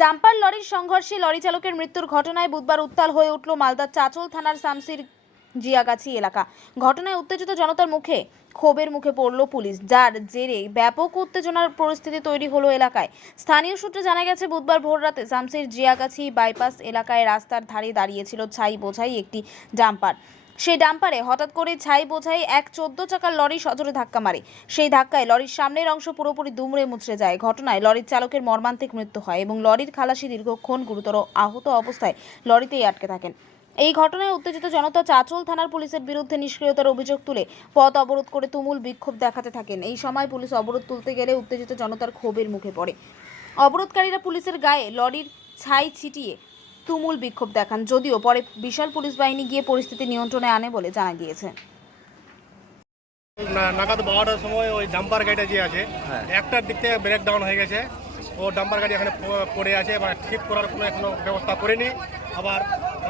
Dumper লরির সংঘর্ষে lorry চালকের মৃত্যুর ঘটনায় বুধবার উত্তাল হয়ে উঠল মালদার চাচল থানার শামসির জিয়াগাছি এলাকা। ঘটনায় উত্তেজিত জনতার মুখে ক্ষোভের মুখে পড়ল পুলিশ, যার জেরে ব্যাপক উত্তেজনার পরিস্থিতি তৈরি হলো এলাকায়। স্থানীয় সূত্রে জানা গেছে, বুধবার ভোররাতে শামসির জিয়াগাছি বাইপাস এলাকায় রাস্তার ধারে দাঁড়িয়েছিল ছাই বোঝাই একটি ডাম্পার। সেই ডাম্পারে হঠাৎ করে ছাই বোঝাই এক 14 চাকার লরি সজোরে ধাক্কা মারে। সেই ধাক্কায় লরির সামনের অংশ পুরোপুরি দুমড়ে মুচড়ে যায়। ঘটনায় লরির চালকের মর্মান্তিক মৃত্যু হয় এবং লরির খালাসি দীর্ঘক্ষণ গুরুতর আহত অবস্থায় লরিতেই আটকে থাকেন। এই ঘটনায় উত্তেজিত জনতা চাচল থানার পুলিশের বিরুদ্ধে নিষ্ক্রিয়তার অভিযোগ তুলে পথ অবরোধ করে তুমুল বিক্ষোভ দেখাতে থাকেন। এই সময় পুলিশ অবরোধ তুলতে গেলে উত্তেজিত জনতার ক্ষোভের মুখে পড়ে। অবরোধকারীরা পুলিশের গায়ে লরির ছাই ছিটিয়ে তুমুল বিক্ষোভ দেখান, যদিও পরে বিশাল পুলিশ বাহিনী গিয়ে পরিস্থিতি নিয়ন্ত্রণে আনে বলে জানা গিয়েছে। নাগাদ 12টার সময় ওই ডাম্পার গাড়িটা যে আছে একটার দিক থেকে ব্রেক ডাউন হয়ে গেছে। ও ডাম্পার গাড়ি এখানে পড়ে আছে, মানে ঠিক করার কোনো এখনো ব্যবস্থা করেনি। আবার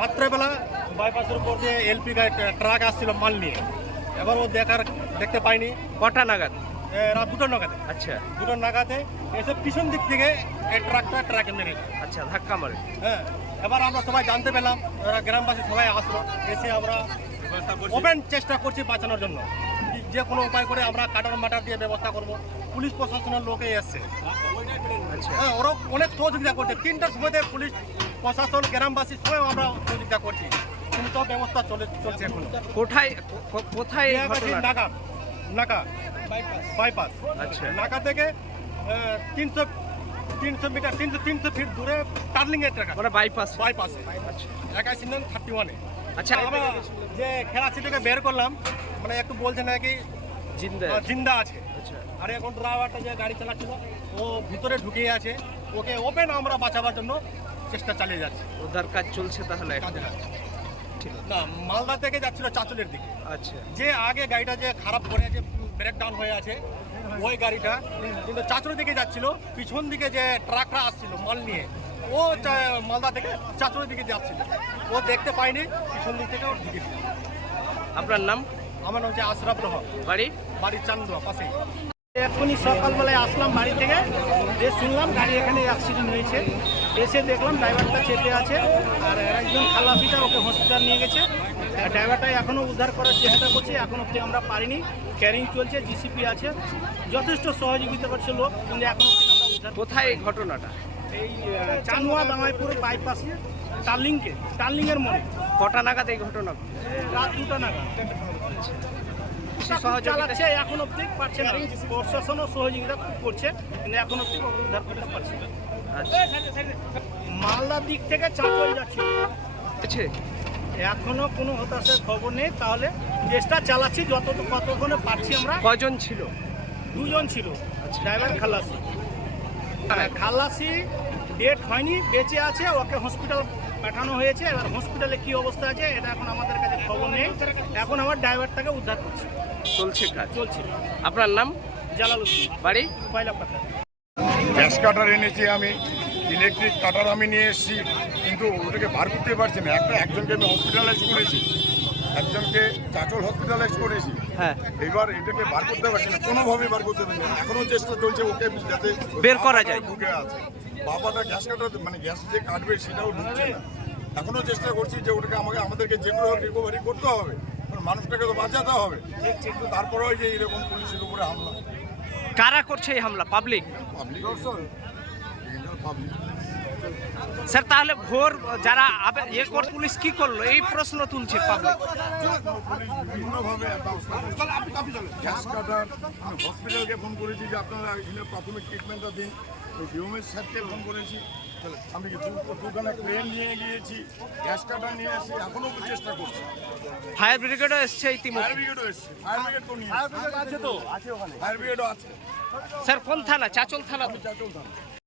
রাত্রেবেলা বাইপাসের উপর দিয়ে এলপি ট্রাক আসছিল মাল নিয়ে, এবার ও দেখতে পাইনি। কটা নাগাদ? রাত 2টো নাগাদে। আচ্ছা, 2টো নাগাদে এসে পিছন দিক থেকে এই ট্রাকে মেরেছে। আচ্ছা, ধাক্কা মারে। হ্যাঁ, এবার আমরা সবাই জানতে পেলাম, গ্রামবাসী সবাই আসলো, এসে আমরা ওপেন চেষ্টা করছি বাঁচানোর জন্য। যে কোনো উপায় করে আমরা কাটার মাটার দিয়ে ব্যবস্থা করব। পুলিশ প্রশাসনের লোকে এসছে, হ্যাঁ, ওরা অনেক সহযোগিতা করছে। 3টার সময়তে পুলিশ প্রশাসন গ্রামবাসী সবাই আমরা সহযোগিতা করছি, কিন্তু ব্যবস্থা চলছে এখন। কোথায় নাকা বাইপাস। আচ্ছা, নাকা থেকে 300 মিটার 300 ফিট দূরে টার্নিং এর ট্রাক, মানে বাইপাসে। আচ্ছা, 31-31-এ। আচ্ছা, আমরা যে খেলাচিটাকে বের করলাম, মানে একটু বলছে নাকি জিন্দা আছে। আচ্ছা, আর এখন ড্রাইভারটা যে গাড়ি চালাচ্ছিল ও ভিতরে ঢুকিয়ে আছে, ওকে ওপেন আমরা বাঁচাবার জন্য চেষ্টা চালিয়ে যাচ্ছি। উদ্ধার কাজ চলছে তাহলে? না, মালদা থেকে যাচ্ছিল চাচলের দিকে। আচ্ছা, যে আগে গাড়িটা যে খারাপ করে আছে, ব্রেক ডাউন হয়ে আছে, ওই গাড়িটা কিন্তু চাচলের দিকে যাচ্ছিল। পিছন দিকে যে ট্রাকটা আসছিল মাল নিয়ে, ও মালদা থেকে চাচলের দিকে যাচ্ছিল, ও দেখতে পায়নি, পিছন দিক থেকে ও ঢুকেছিল। আপনার নাম? আমার নাম হচ্ছে আশরাফ রহমান, বাড়ি চান্দুয়া পাশেই। এখনই সকালবেলায় আসলাম বাড়ি থেকে, যে শুনলাম গাড়ি এখানে অ্যাক্সিডেন্ট হয়েছে। এসে দেখলাম ড্রাইভারটা চেপে আছে, আর একজন খালাসিটা ওকে হসপিটাল নিয়ে গেছে। ড্রাইভারটা এখনও উদ্ধার করার চেষ্টা করছে, এখন অব্দি আমরা পারিনি। ক্যারিং চলছে, জিসিপি আছে, যথেষ্ট সহযোগিতা করছে লোক, কিন্তু এখন অব্দি আমরা উদ্ধার। কোথায় এই ঘটনাটা? এই চানুয়া দামাইপুর বাইপাসে টার্লিংয়ের মোড়ে। কটা নাগাদ এই ঘটনা? রাত 2টা নাগাদ। চালাচ্ছে, এখন অব্দি পারছে না। প্রশাসনও সহযোগিতা করছে, কিন্তু এখন অব্দি উদ্ধার করতে পারছে না। মালদার দিক থেকে চাঁচল যাচ্ছিল, এখনো কোনো হতাশার খবর নেই। তাহলে চেষ্টা চালাচ্ছি কতক্ষণে পারছি আমরা। কজন ছিল? 2জন ছিল, ড্রাইভার খালাসি। খালাসি ডেট হয়নি, বেঁচে আছে, ওকে হসপিটাল পাঠানো হয়েছে। এবার হসপিটালে কি অবস্থা আছে এটা এখন আমাদের কাছে খবর নেই। এখন আমার ড্রাইভারটাকে উদ্ধার করছি, চলছে কাজ। চলছে। আপনার নাম? জালালউদ্দিন, বাড়ি পয়লাপাতা। গ্যাস কাটার এনেছি আমি, ইলেকট্রিক কাটার আমি নিয়ে এসেছি, কিন্তু ওটাকে বার করতে পারছি না। একজনকে আমি হসপিটালাইজ করেছি, একজনকে চাচল হসপিটালাইজ করেছি। হ্যাঁ, এবার এটাকে বার করতে পারছি না, কোনোভাবে বার করতে পারছি না। এখনো চেষ্টা চলছে ওকে যাতে বের করা যায়। ঢুকে আছে বাবাটা গ্যাস কাটার, মানে গ্যাস যে কাটবে সেটাও ঢুকছে না। এখনো চেষ্টা করছি যে ওটাকে আমাদেরকে যে করে রিকভারি করতে হবে, মানুষটাকে তো বাঁচাতে হবে। কিন্তু তারপরেও যে এরকম পুলিশের উপরে হামলা। কারা করছে এই হামলা? পাবলিক? স্যার, তাহলে ভোর যারা পুলিশ কি করলো এই প্রশ্ন তুলছে পাবলিক। পুলিশ বিভিন্নভাবে ব্যবস্থা করছে। গ্যাস কাটার হসপিটালকে ফোন করেছি যে আপনারা এখানে প্রাথমিক ট্রিটমেন্টটা দিন। ওই ডিওমের স্যারকে ফোন করেছি, আমি 2খানা ক্রেন নিয়ে গিয়েছি, গ্যাস কাটার নিয়ে এসেছি, এখনও চেষ্টা করছি। ফায়ার ব্রিগেডও এসছে ইতিমধ্যে? ফায়ার ব্রিগেডও এসছে, ফায়ার ব্রিগেড তো নিয়ে আছে, তো আছে ওখানে, ফায়ার ব্রিগেডও আছে। স্যার, কোন থানা? চাচল থানা? চাচল থানা।